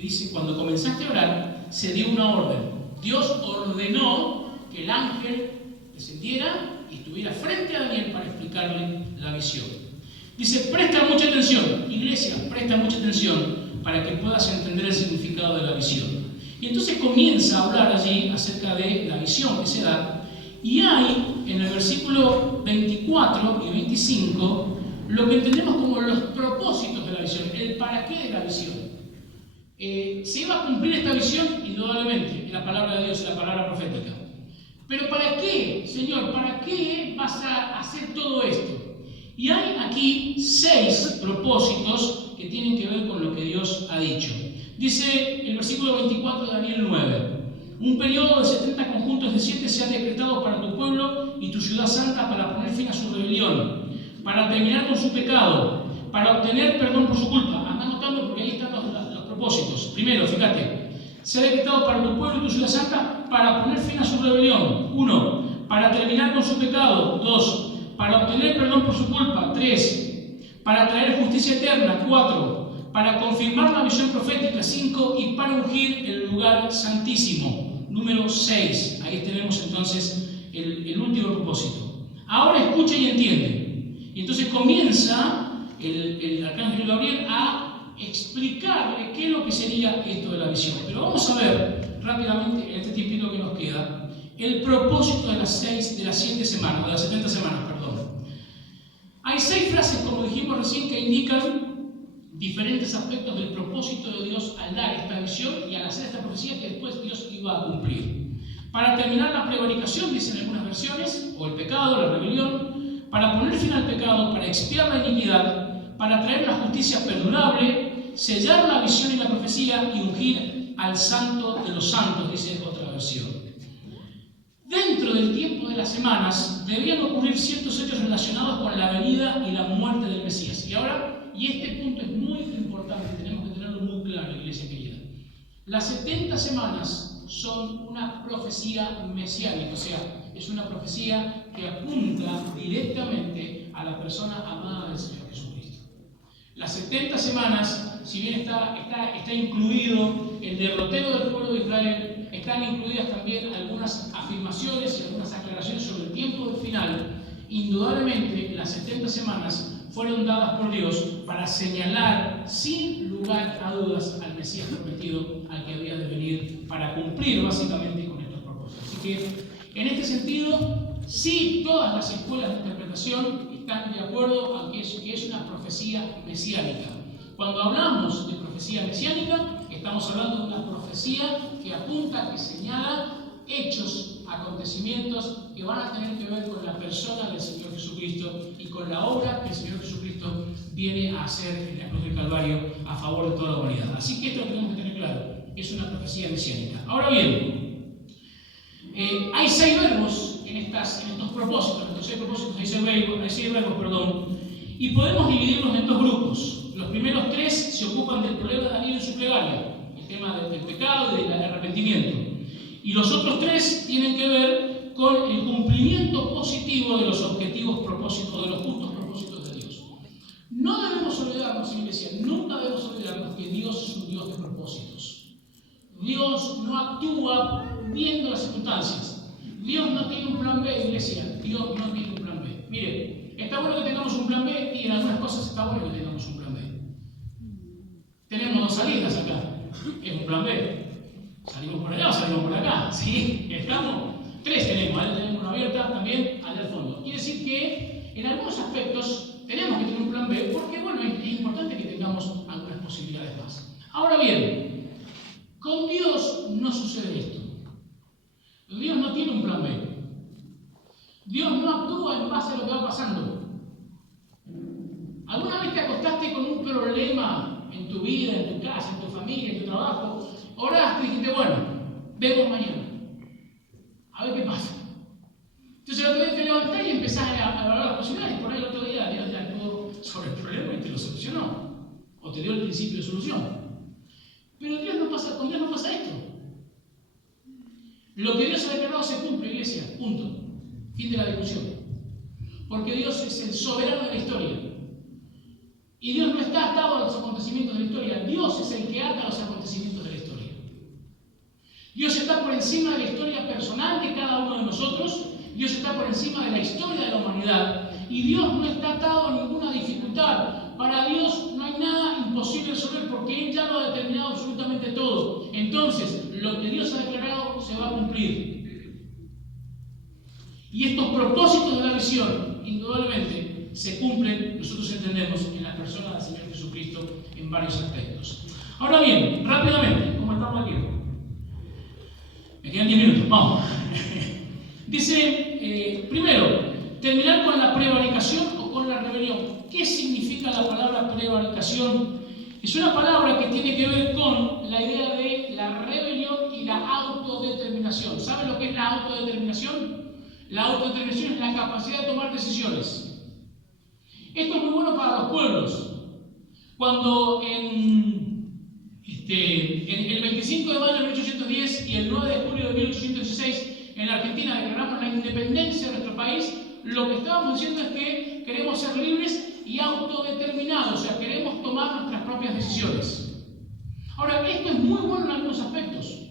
Y dice, cuando comenzaste a orar, se dio una orden. Dios ordenó que el ángel descendiera y estuviera frente a Daniel para explicarle la visión. Dice, presta mucha atención, iglesia, presta mucha atención para que puedas entender el significado de la visión. Y entonces comienza a hablar allí acerca de la visión que se da. Y hay en el versículo 24 y 25 lo que entendemos como los propósitos de la visión, el para qué de la visión. Se iba a cumplir esta visión indudablemente en la palabra de Dios, en la palabra profética. Pero ¿para qué, Señor? ¿Para qué vas a hacer todo esto? Y hay aquí 6 propósitos que tienen que ver con lo que Dios ha dicho. Dice el versículo 24 de Daniel 9. Un periodo de 70 conjuntos de 7 se ha decretado para tu pueblo y tu ciudad santa para poner fin a su rebelión, para terminar con su pecado, para obtener perdón por su culpa. Anda anotando porque ahí están los propósitos. Primero, fíjate, se ha decretado para tu pueblo y tu ciudad santa para poner fin a su rebelión. 1. Para terminar con su pecado. 2. Para obtener perdón por su culpa. 3. Para traer justicia eterna. 4. Para confirmar la visión profética. 5. Y para ungir el lugar santísimo. Número 6. Ahí tenemos entonces el último propósito. Ahora escucha y entiende. Y entonces comienza el arcángel Gabriel a explicarle qué es lo que sería esto de la visión. Pero vamos a ver rápidamente, en este tiempito que nos queda, el propósito de las 7 semanas, de las 70 semanas, perdón. Hay 6 frases, como dijimos recién, que indican diferentes aspectos del propósito de Dios al dar esta visión y al hacer esta profecía que después Dios iba a cumplir. Para terminar la prevaricación, dicen algunas versiones, o el pecado, la rebelión, para poner fin al pecado, para expiar la iniquidad, para traer la justicia perdurable, sellar la visión y la profecía y ungir al santo de los santos, dice otra versión. Dentro del tiempo de las semanas debían ocurrir ciertos hechos relacionados con la venida y la muerte del Mesías. Y este punto es muy importante, tenemos que tenerlo muy claro, iglesia querida. Las 70 semanas son una profecía mesiánica, o sea, es una profecía que apunta directamente a la persona amada del Señor Jesucristo. Las 70 semanas, si bien está incluido el derrotero del pueblo de Israel, están incluidas también algunas afirmaciones y algunas aclaraciones sobre el tiempo del final. Indudablemente, las 70 semanas fueron dadas por Dios para señalar sin lugar a dudas al Mesías prometido, al que había de venir para cumplir básicamente con estos propósitos. Así que, en este sentido, sí, todas las escuelas de interpretación están de acuerdo a que es una profecía mesiánica. Cuando hablamos de profecía mesiánica, estamos hablando de una profecía que apunta, que señala hechos, acontecimientos que van a tener que ver con la persona del Señor Jesucristo y con la obra que el Señor Jesucristo viene a hacer en la cruz del Calvario a favor de toda la humanidad. Así que esto lo tenemos que tener claro, es una profecía mesiánica. Ahora bien, hay 6 verbos en estos propósitos, en estos 6 propósitos, hay 6 verbos, y podemos dividirlos en 2 grupos. Los primeros 3 se ocupan del problema de Daniel en su plegaria, el tema del pecado y del arrepentimiento. Y los otros 3 tienen que ver con el cumplimiento positivo de los objetivos propósitos, de los justos propósitos de Dios. No debemos olvidarnos, iglesia, nunca debemos olvidarnos que Dios es un Dios de propósitos. Dios no actúa viendo las circunstancias. Dios no tiene un plan B, iglesia. Dios no tiene un plan B. Mire, está bueno que tengamos un plan B y en algunas cosas está bueno que tengamos un plan B. Tenemos 2 salidas acá. Es un plan B. Salimos por allá o salimos por acá. ¿Sí? Estamos. 3 tenemos. Ahí tenemos una abierta también allá al fondo. Quiere decir que en algunos aspectos tenemos que tener un plan B porque, bueno, es importante que tengamos algunas posibilidades más. Ahora bien, con Dios no sucede esto. Dios no tiene un plan B. Dios no actúa en base a lo que va pasando. ¿Alguna vez te acostaste con un problema en tu vida, en tu casa, en tu familia, en tu trabajo? Oraste y dijiste, bueno, vemos mañana. A ver qué pasa. Entonces el otro día te levantás y empezás a evaluar las posibilidades. Por ahí el otro día Dios te actuó sobre el problema y te lo solucionó. O te dio el principio de solución. Pero con Dios no pasa esto. Lo que Dios ha declarado se cumple, iglesia. Punto. Fin de la discusión. Porque Dios es el soberano de la historia. Y Dios no está atado a los acontecimientos de la historia. Dios es el que ata a los acontecimientos Dios está por encima de la historia personal de cada uno de nosotros. Dios está por encima de la historia de la humanidad. Y Dios no está atado a ninguna dificultad. Para Dios no hay nada imposible de resolver porque Él ya lo ha determinado absolutamente todo. Entonces, lo que Dios ha declarado se va a cumplir. Y estos propósitos de la visión, indudablemente, se cumplen, nosotros entendemos, en la persona del Señor Jesucristo en varios aspectos. Ahora bien, rápidamente, ¿cómo estamos aquí? Me quedan 10 minutos, vamos. Dice, primero, terminar con la prevaricación o con la rebelión. ¿Qué significa la palabra prevaricación? Es una palabra que tiene que ver con la idea de la rebelión y la autodeterminación. ¿Saben lo que es la autodeterminación? La autodeterminación es la capacidad de tomar decisiones. Esto es muy bueno para los pueblos. Cuando en el 25 de mayo de 1810 y el 9 de julio de 1816 en la Argentina declaramos la independencia de nuestro país, lo que estábamos diciendo es que queremos ser libres y autodeterminados, o sea, queremos tomar nuestras propias decisiones. Ahora, esto es muy bueno en algunos aspectos.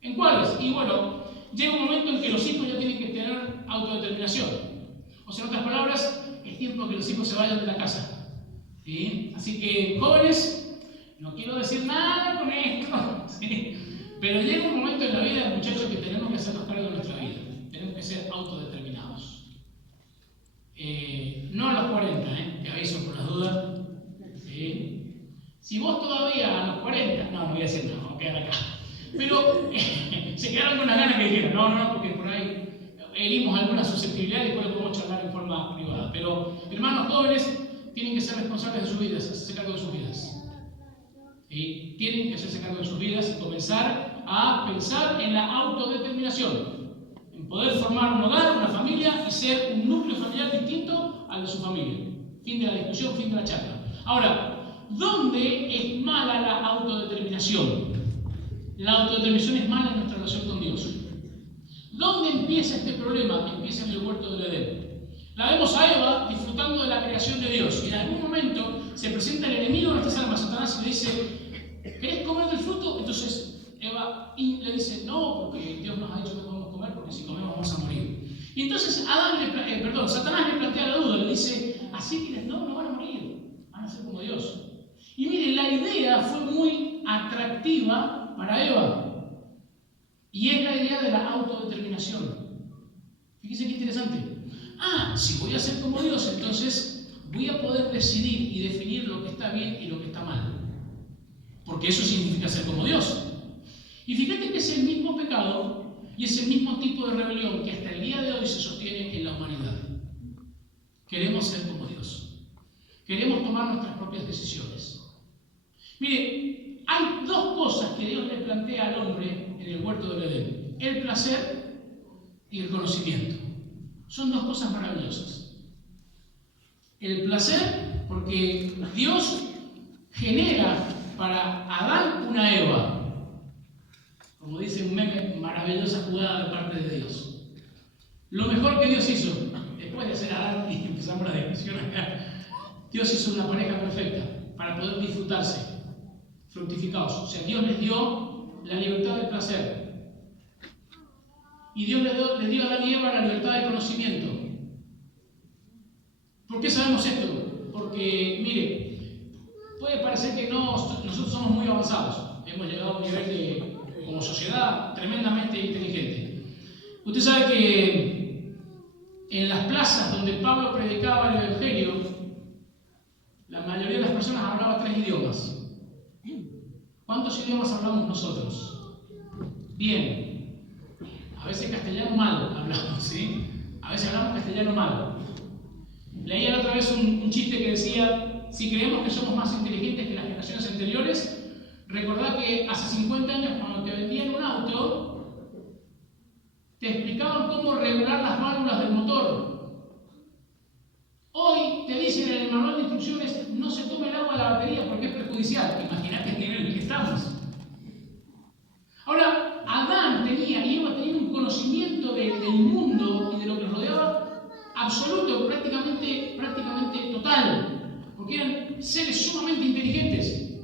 ¿En cuáles? Y bueno, llega un momento en que los hijos ya tienen que tener autodeterminación. O sea, en otras palabras, es tiempo que los hijos se vayan de la casa. ¿Sí? Así que, jóvenes, no quiero decir nada con esto, ¿sí? Pero llega un momento en la vida, muchachos, que tenemos que hacernos cargo de nuestra vida. Tenemos que ser autodeterminados. No a los 40, te aviso por las dudas. ¿Sí? Si vos todavía a los 40, no voy a decir nada, vamos a quedar acá. Pero se quedaron con las ganas que dijeron, no, porque por ahí herimos alguna susceptibilidad y después lo podemos charlar en forma privada. Pero, hermanos jóvenes, tienen que ser responsables de sus vidas, hacerse cargo de sus vidas. ¿Sí? Tienen que hacerse cargo de sus vidas y comenzar a pensar en la autodeterminación, en poder formar un hogar, una familia y ser un núcleo familiar distinto al de su familia. Fin de la discusión, fin de la charla. Ahora, ¿dónde es mala la autodeterminación? La autodeterminación es mala en nuestra relación con Dios. ¿Dónde empieza este problema? Empieza en el huerto del Edén. La vemos a Eva disfrutando de la creación de Dios. Y en algún momento se presenta el enemigo de nuestras almas, Satanás, y le dice, ¿querés comer del fruto? Entonces Eva le dice, no, porque Dios nos ha dicho que podemos comer, porque si comemos vamos a morir. Y entonces Satanás le plantea la duda, le dice, así que no van a morir, van a ser como Dios. Y miren, la idea fue muy atractiva para Eva. Y es la idea de la autodeterminación. Fíjense qué interesante. Si voy a ser como Dios, entonces voy a poder decidir y definir lo que está bien y lo que está mal. Porque eso significa ser como Dios. Y fíjate que es el mismo pecado y es el mismo tipo de rebelión que hasta el día de hoy se sostiene en la humanidad. Queremos ser como Dios. Queremos tomar nuestras propias decisiones. Mire, hay dos cosas que Dios le plantea al hombre en el huerto del Edén: el placer y el conocimiento. Son dos cosas maravillosas. El placer, porque Dios genera para Adán una Eva. Como dice un meme, maravillosa jugada de parte de Dios. Lo mejor que Dios hizo, después de hacer Adán y empezamos la discusión acá, Dios hizo una pareja perfecta para poder disfrutarse, fructificados. O sea, Dios les dio la libertad del placer. Y Dios le dio a Adán y Eva la libertad de conocimiento. ¿Por qué sabemos esto? Porque, mire, puede parecer que nosotros somos muy avanzados. Hemos llegado a un nivel como sociedad tremendamente inteligente. Usted sabe que en las plazas donde Pablo predicaba el Evangelio, la mayoría de las personas hablaba 3 idiomas. ¿Cuántos idiomas hablamos nosotros? Bien. A veces castellano malo hablamos, ¿sí? A veces hablamos castellano malo. Leía la otra vez un chiste que decía, si creemos que somos más inteligentes que las generaciones anteriores, recordá que hace 50 años cuando te vendían un auto, te explicaban cómo regular las válvulas del motor. Hoy te dicen en el manual de instrucciones, no se tome el agua de la batería porque es perjudicial. Imagínate el nivel en el que estamos. Ahora, Adán tenía y Eva tenían un conocimiento del mundo y de lo que los rodeaba absoluto, prácticamente total, porque eran seres sumamente inteligentes.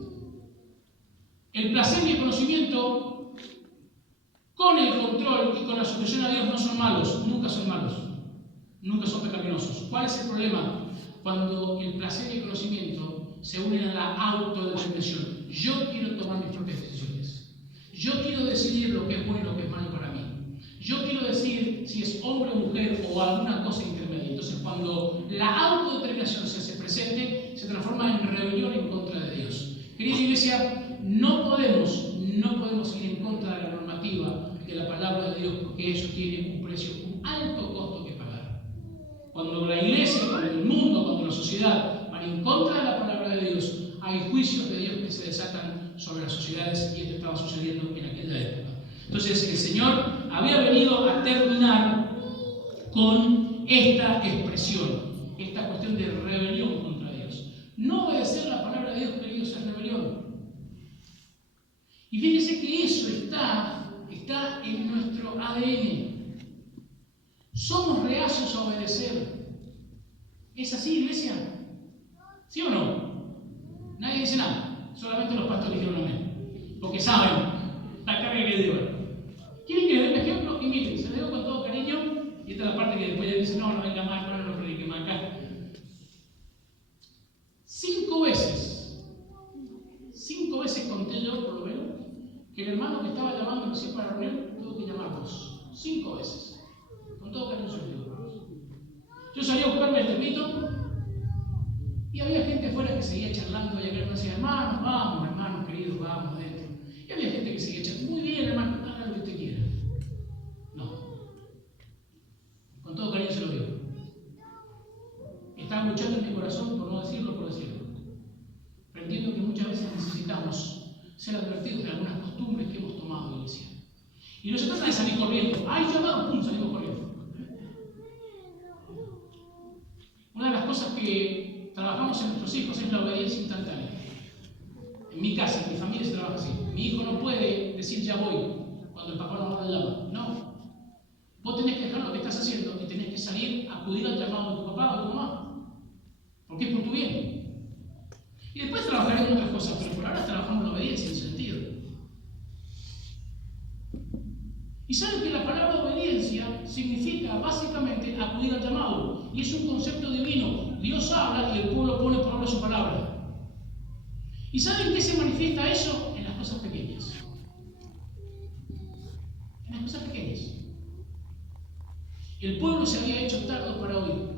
El placer y el conocimiento con el control y con la sujeción a Dios no son malos, nunca son malos, nunca son pecaminosos. ¿Cuál es el problema? Cuando el placer y el conocimiento se unen a la autodeterminación. Yo quiero tomar mis propias decisiones. Yo quiero decidir lo que es bueno y lo que es malo para mí. Yo quiero decir si es hombre o mujer o alguna cosa intermedia. Entonces, cuando la autodeterminación se hace presente, se transforma en rebelión en contra de Dios. Querida iglesia, no podemos ir en contra de la normativa de la palabra de Dios, porque eso tiene un precio, un alto costo que pagar. Cuando la iglesia, cuando el mundo, cuando la sociedad van en contra de la palabra de Dios, hay juicios de Dios que se desatan sobre las sociedades, y esto estaba sucediendo en aquella época. Entonces, el Señor había venido a terminar con esta expresión, esta cuestión de rebelión contra Dios. No obedecer la palabra de Dios, queridos, es rebelión. Y fíjense que eso está en nuestro ADN. Somos reacios a obedecer. ¿Es así, iglesia? ¿Sí o no? Nadie dice nada. Solamente los pastores dijeron amén. Porque saben la carga que llevan. ¿Quieren que les dé un ejemplo? Y miren, se lo digo con todo cariño. Y esta es la parte que después ya dice, no venga más, no predique más acá. 5 veces conté yo, por lo menos, que el hermano que estaba llamando recién para la reunión tuvo que llamarnos. 5 veces. Con todo cariño se lo digo. Yo salí a buscarme el termito y había gente afuera que seguía charlando y acá me decía, hermanos, vamos, hermanos queridos, vamos adentro. Y había gente que seguía charlando, muy bien, hermano, haga lo que usted quiera. No. Con todo cariño se lo digo. Estaba luchando en mi corazón por no decirlo, por decirlo. Pero entiendo que muchas veces necesitamos ser advertidos de algunas costumbres que hemos tomado en iglesia. Y no se trata de salir corriendo. ¡Ay, llamado! ¡Pum! Salimos corriendo. Una de las cosas que trabajamos en nuestros hijos es la obediencia instantánea. En mi casa, en mi familia se trabaja así. Mi hijo no puede decir ya voy cuando el papá no lo llama. No. Vos tenés que dejar lo que estás haciendo y tenés que salir a acudir al llamado de tu papá o de tu mamá. Porque es por tu bien. Y después trabajaremos en otras cosas, pero por ahora trabajamos en la obediencia en ese sentido. Y saben que la palabra obediencia significa básicamente acudir al llamado. Y es un concepto divino. Dios habla y el pueblo pone por obra su palabra. ¿Y saben qué se manifiesta eso? En las cosas pequeñas. En las cosas pequeñas. El pueblo se había hecho tardo para oír.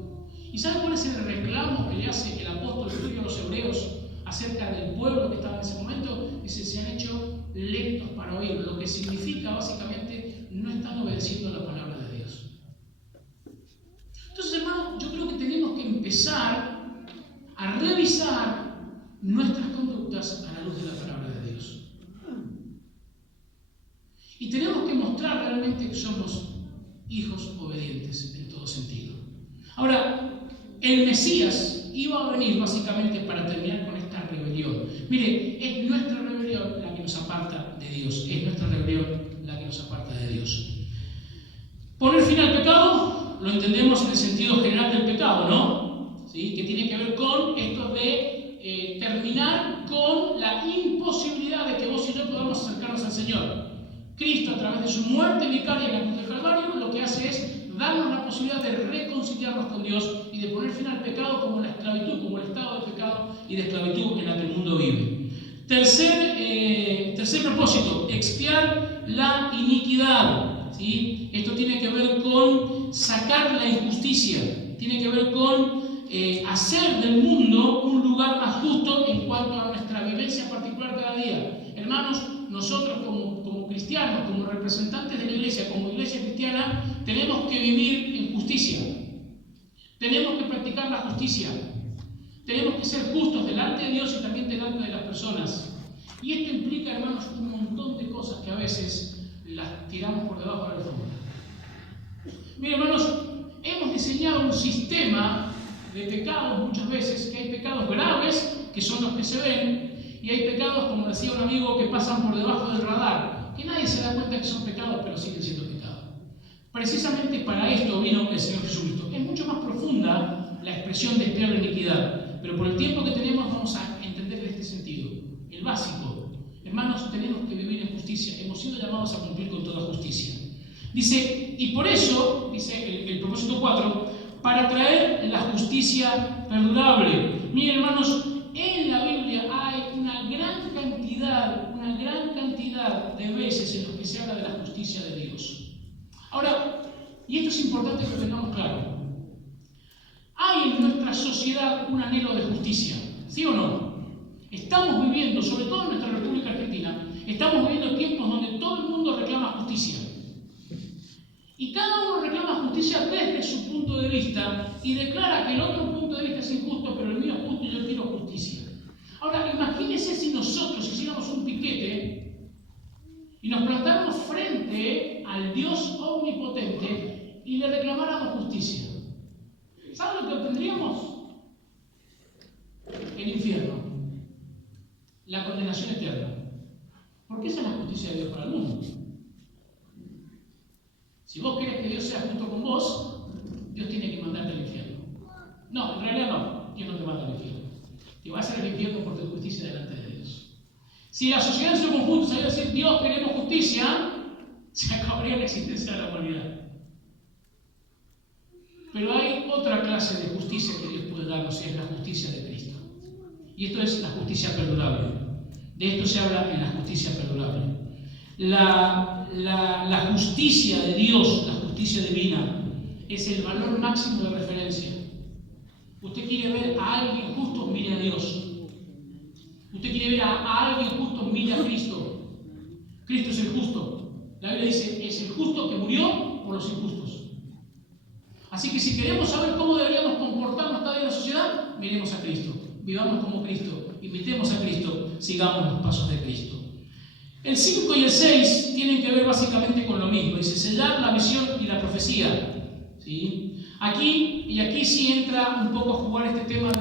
¿Y saben cuál es el reclamo que le hace el apóstol Julio a los hebreos acerca del pueblo que estaba en ese momento? Dice, se han hecho lentos para oír, lo que significa básicamente no están obedeciendo a la palabra de Dios. Entonces, hermano, yo creo que tenemos que empezar a revisar nuestras conductas a la luz de la palabra de Dios. Y tenemos que mostrar realmente que somos hijos obedientes en todo sentido. Ahora, el Mesías iba a venir básicamente para terminar con esta rebelión. Mire, es nuestra rebelión la que nos aparta de Dios. Es nuestra rebelión la que nos aparta de Dios. Poner fin al pecado, lo entendemos en el sentido general del pecado, ¿no? ¿Sí? Que tiene que ver con esto de terminar con la imposibilidad de que vos y yo podamos acercarnos al Señor. Cristo, a través de su muerte vicaria en la cruz del Calvario, lo que hace es darnos la posibilidad de reconciliarnos con Dios y de poner fin al pecado como la esclavitud, como el estado de pecado y de esclavitud en la que el mundo vive. Tercer propósito, expiar la iniquidad. ¿Sí? Esto tiene que ver con sacar la injusticia, tiene que ver con hacer del mundo un lugar más justo en cuanto a nuestra vivencia particular cada día. Hermanos, nosotros como cristianos, como representantes de la iglesia, como iglesia cristiana, tenemos que vivir en justicia. Tenemos que practicar la justicia. Tenemos que ser justos delante de Dios y también delante de las personas. Y esto implica, hermanos, un montón de cosas que a veces las tiramos por debajo de la alfombra. Miren, hermanos, hemos diseñado un sistema de pecados muchas veces, que hay pecados graves, que son los que se ven, y hay pecados, como decía un amigo, que pasan por debajo del radar, que nadie se da cuenta que son pecados, pero siguen siendo pecados. Precisamente para esto vino el Señor Jesucristo. Es mucho más profunda la expresión de expiar la iniquidad, pero por el tiempo que tenemos vamos a entender en este sentido. El básico Hermanos, tenemos que vivir en justicia. Hemos sido llamados a cumplir con toda justicia. Dice, y por eso, dice el propósito 4, para traer la justicia perdurable. Miren, hermanos, en la Biblia hay una gran cantidad de veces en los que se habla de la justicia de Dios. Ahora, y esto es importante que lo tengamos claro, hay en nuestra sociedad un anhelo de justicia, ¿sí o no? Estamos viviendo, sobre todo en nuestra República Argentina, estamos viviendo tiempos donde todo el mundo reclama justicia. Y cada uno reclama justicia desde su punto de vista y declara que el otro punto de vista es injusto, pero el mío es justo y yo quiero justicia. Ahora, imagínense si nosotros hiciéramos un piquete y nos plantáramos frente al Dios omnipotente y le reclamáramos justicia. ¿Saben lo que obtendríamos? El infierno, la condenación eterna. Porque esa es la justicia de Dios para el mundo. Si vos querés que Dios sea justo con vos, Dios tiene que mandarte al infierno. No, en realidad no, Dios no te manda al infierno. Te vas a hacer el infierno por tu justicia delante de Dios. Si la sociedad en su conjunto saliera a decir Dios queremos justicia, se acabaría la existencia de la humanidad. Pero hay otra clase de justicia que Dios puede darnos, y es la justicia de Cristo. Y esto es la justicia perdurable. De esto se habla en la justicia perdurable. La justicia de Dios, la justicia divina, es el valor máximo de referencia. Usted quiere ver a alguien justo, mire a Dios. Usted quiere ver a alguien justo, mire a Cristo. Cristo es el justo. La Biblia dice, es el justo que murió por los injustos. Así que si queremos saber cómo deberíamos comportarnos cada día en la sociedad, miremos a Cristo. Vivamos como Cristo, imitemos a Cristo, sigamos los pasos de Cristo. El 5 y el 6 tienen que ver básicamente con lo mismo. Dice, sellar la visión y la profecía. ¿Sí? Aquí sí entra un poco a jugar este tema de